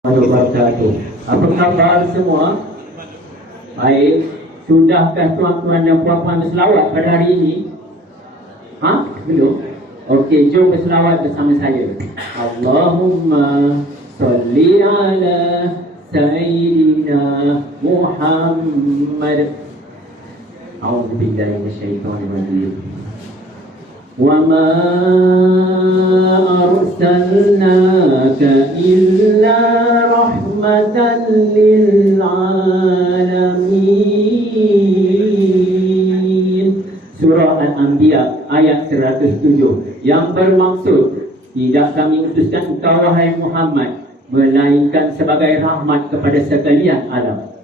Wabarakatuh. Apa khabar semua? Baik. Sudahkah tuan-tuan dan puan-puan berselawat pada hari ini? Belum? Okey, jom berselawat bersama saya. Allahumma salli ala Sayyidina Muhammad. A'udzubillahi minasyaitonir rajim. وَمَا أَرْسَلْنَاكَ إِلَّا رَحْمَةً لِلْعَالَمِينَ. Surah Al-Anbiya ayat 107, yang bermaksud, tidak kami utuskan engkau wahai Muhammad melainkan sebagai rahmat kepada sekalian alam.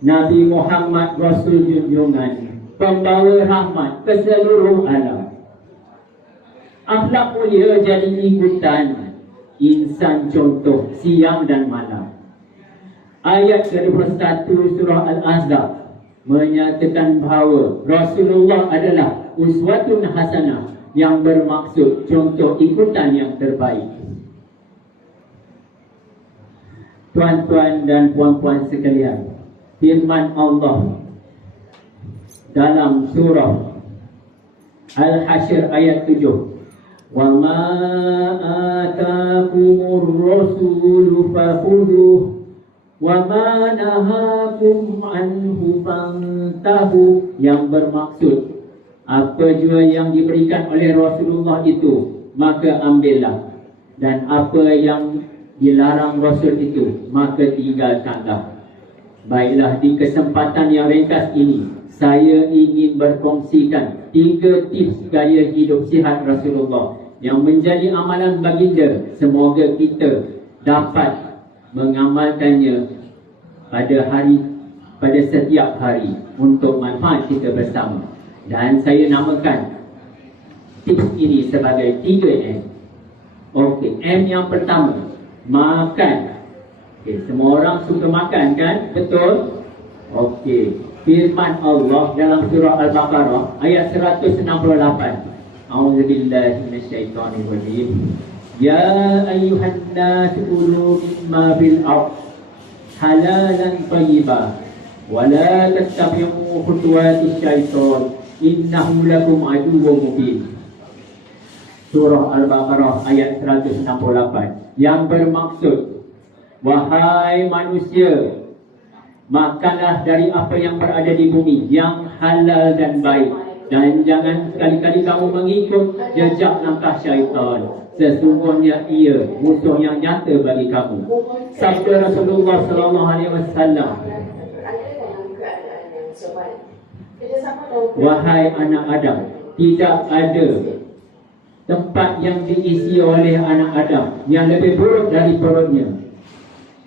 Nabi Muhammad Rasul junjungan, pembawa rahmat ke seluruh alam. Akhlak mulia jadi ikutan, insan contoh siang dan malam. Ayat ke-21 surah Al-Ahzab menyatakan bahawa Rasulullah adalah uswatun hasanah, yang bermaksud contoh ikutan yang terbaik. Tuan-tuan dan puan-puan sekalian, firman Allah dalam surah Al-Hasyr ayat 7, وَمَا آتَاكُمُ الرَّسُولُ فَخُذُوهُ وَمَا نَهَاكُمْ عَنْهُ فَانْتَهُوا, yang bermaksud apa jua yang diberikan oleh Rasulullah itu maka ambillah, dan apa yang dilarang Rasul itu maka tinggalkanlah. Baiklah, di kesempatan yang ringkas ini saya ingin berkongsikan 3 tips gaya hidup sihat Rasulullah yang menjadi amalan baginda. Semoga kita dapat mengamalkannya pada setiap hari untuk manfaat kita bersama. Dan saya namakan tips ini sebagai 3M. Okey, M yang pertama, makan. Okey, semua orang suka makan kan? Betul? Okey. Firman Allah dalam surah Al-Baqarah ayat 168. A'udzubillahi minasyaitonir rajim. Ya ayyuhan nas kulu mimma bil ardh halalan thayyiban wa la tattabi'u khutuwatis syaitan innahu lakum aduwwun mubin. Surah Al-Baqarah ayat 168, yang bermaksud, wahai manusia, makanlah dari apa yang berada di bumi yang halal dan baik, dan jangan sekali-kali kamu mengikut jejak langkah syaitan. Sesungguhnya ia musuh yang nyata bagi kamu. Sabda Rasulullah sallallahu alaihi wasallam, wahai anak Adam, tidak ada tempat yang diisi oleh anak Adam yang lebih buruk dari perutnya.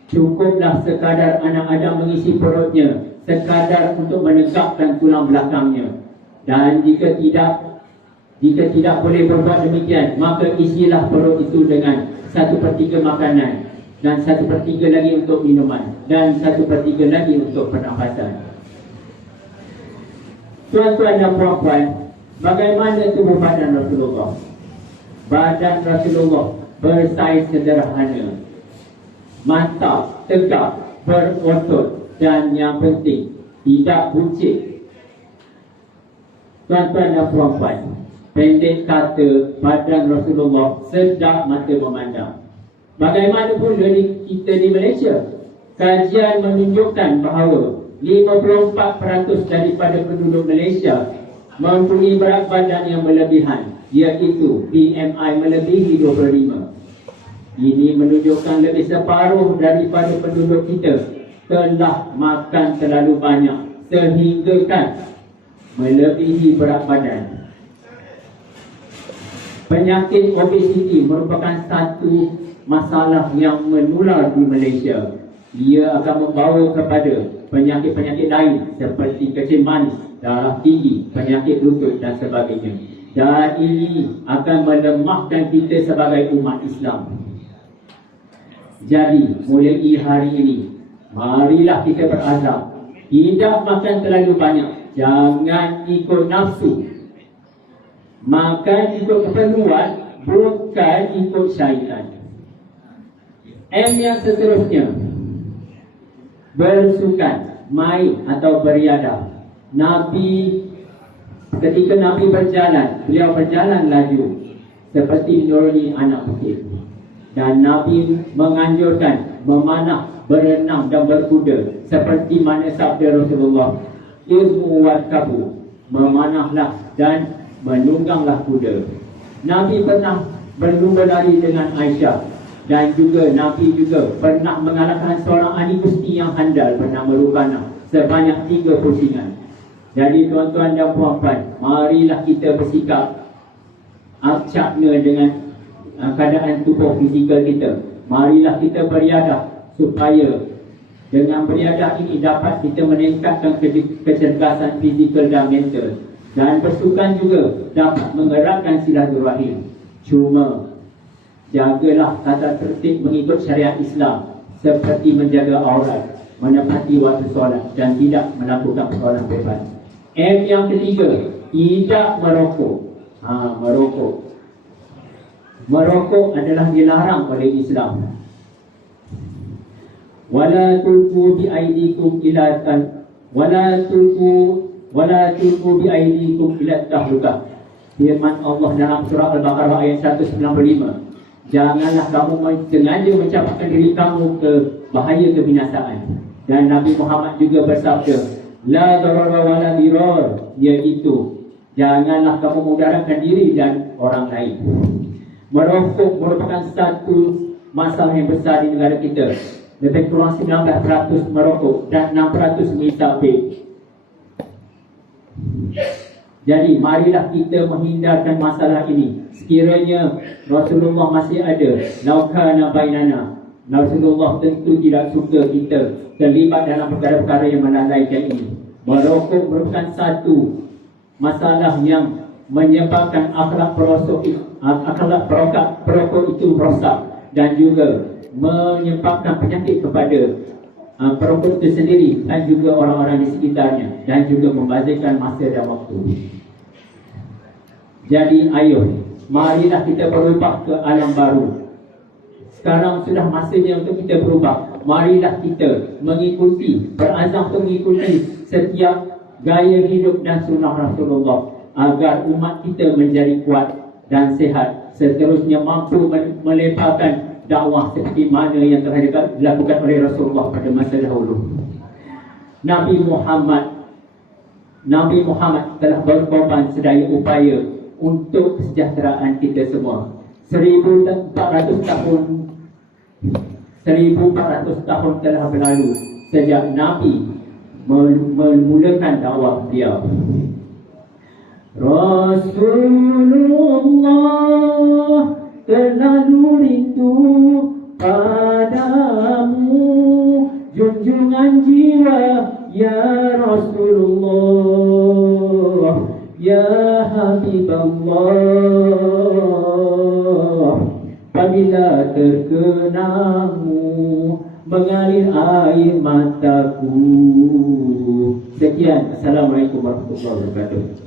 Cukuplah sekadar anak Adam mengisi perutnya, sekadar untuk menegakkan tulang belakangnya. Dan jika tidak boleh berbuat demikian, maka isilah perut itu dengan 1/3 makanan, dan 1/3 lagi untuk minuman, dan 1/3 lagi untuk pernafasan. Tuan-tuan dan puan-puan, bagaimana tubuh badan Rasulullah? Badan Rasulullah bersaiz sederhana, mantap, tegak, berotot, dan yang penting tidak buncit. Tuan-tuan dan puan-puan, pendek kata, badan Rasulullah sedap mata memandang. Bagaimanapun kita di Malaysia, kajian menunjukkan bahawa 54% daripada penduduk Malaysia mempunyai berat badan yang berlebihan, iaitu BMI melebihi 25. Ini menunjukkan lebih separuh daripada penduduk kita telah makan terlalu banyak sehingga kan melebihi berat badan. Penyakit obesiti merupakan satu masalah yang menular di Malaysia. Ia akan membawa kepada penyakit-penyakit lain seperti kencing manis, darah tinggi, penyakit lutut dan sebagainya. Dan ini akan melemahkan kita sebagai umat Islam. Jadi, mulai hari ini, marilah kita berazam tidak makan terlalu banyak. Jangan ikut nafsu. Makan ikut keperluan, bukan ikut syaitan. M yang seterusnya, bersukan, main atau beriadah. Nabi, ketika Nabi berjalan, beliau berjalan laju seperti menuruni anak bukit. Dan Nabi menganjurkan memanah, berenang dan berkuda seperti mana sabda Rasulullah, ilmu warkabu, memanahlah dan menungganglah kuda. Nabi pernah berlumba lari dengan Aisyah, dan juga Nabi juga pernah mengalahkan seorang ahli kusti yang handal bernama Rukanah sebanyak 3 pusingan. Jadi tuan-tuan dan puan-puan, marilah kita bersikap acaknya dengan keadaan tubuh fizikal kita. Marilah kita beriadah supaya dengan beriadah ini dapat kita meningkatkan kecerdasan fizikal dan mental. Dan bersukan juga dapat menggerakkan silaturahim. Cuma jagalah tata tertib mengikut syariat Islam, seperti menjaga aurat, menepati waktu solat dan tidak melakukan persoalan bebas. M yang ketiga, tidak merokok. Merokok adalah dilarang oleh Islam. Wala tulqu bi aydikum ila tahlukah. Firman Allah dalam surah Al-Baqarah ayat 195. Janganlah kamu sengaja mencampakkan diri kamu ke bahaya kebinasaan. Dan Nabi Muhammad juga bersabda, la darara wa la dirar, iaitu janganlah kamu mudaratkan diri dan orang lain. Merokok merupakan satu masalah yang besar di negara kita. Lebih kurang 19% merokok dan 6% menghisap vape. Jadi marilah kita menghindarkan masalah ini. Sekiranya Rasulullah masih ada, laukana bainana, Rasulullah tentu tidak suka kita terlibat dalam perkara-perkara yang melalaikan ini. Merokok merupakan satu masalah yang menyebabkan akhlak perokok itu rosak, dan juga menyebabkan penyakit kepada perokok itu sendiri dan juga orang-orang di sekitarnya, dan juga membazirkan masa dan waktu. Jadi ayo, marilah kita berubah ke alam baru. Sekarang sudah masanya untuk kita berubah. Marilah kita mengikuti, berazam untuk mengikuti setiap gaya hidup dan sunnah Rasulullah, agar umat kita menjadi kuat dan sehat, seterusnya mampu melebarkan dakwah seperti mana yang telah dilakukan oleh Rasulullah pada masa dahulu. Nabi Muhammad telah berkorban sedaya upaya untuk kesejahteraan kita semua. 1400 tahun telah berlalu sejak Nabi memulakan dakwah beliau. Rasulullah terlalu rindu padamu, junjungan jiwa ya Rasulullah, ya Habiballah. Apabila terkenangmu mengalir air mataku. Sekian, Assalamualaikum warahmatullahi wabarakatuh.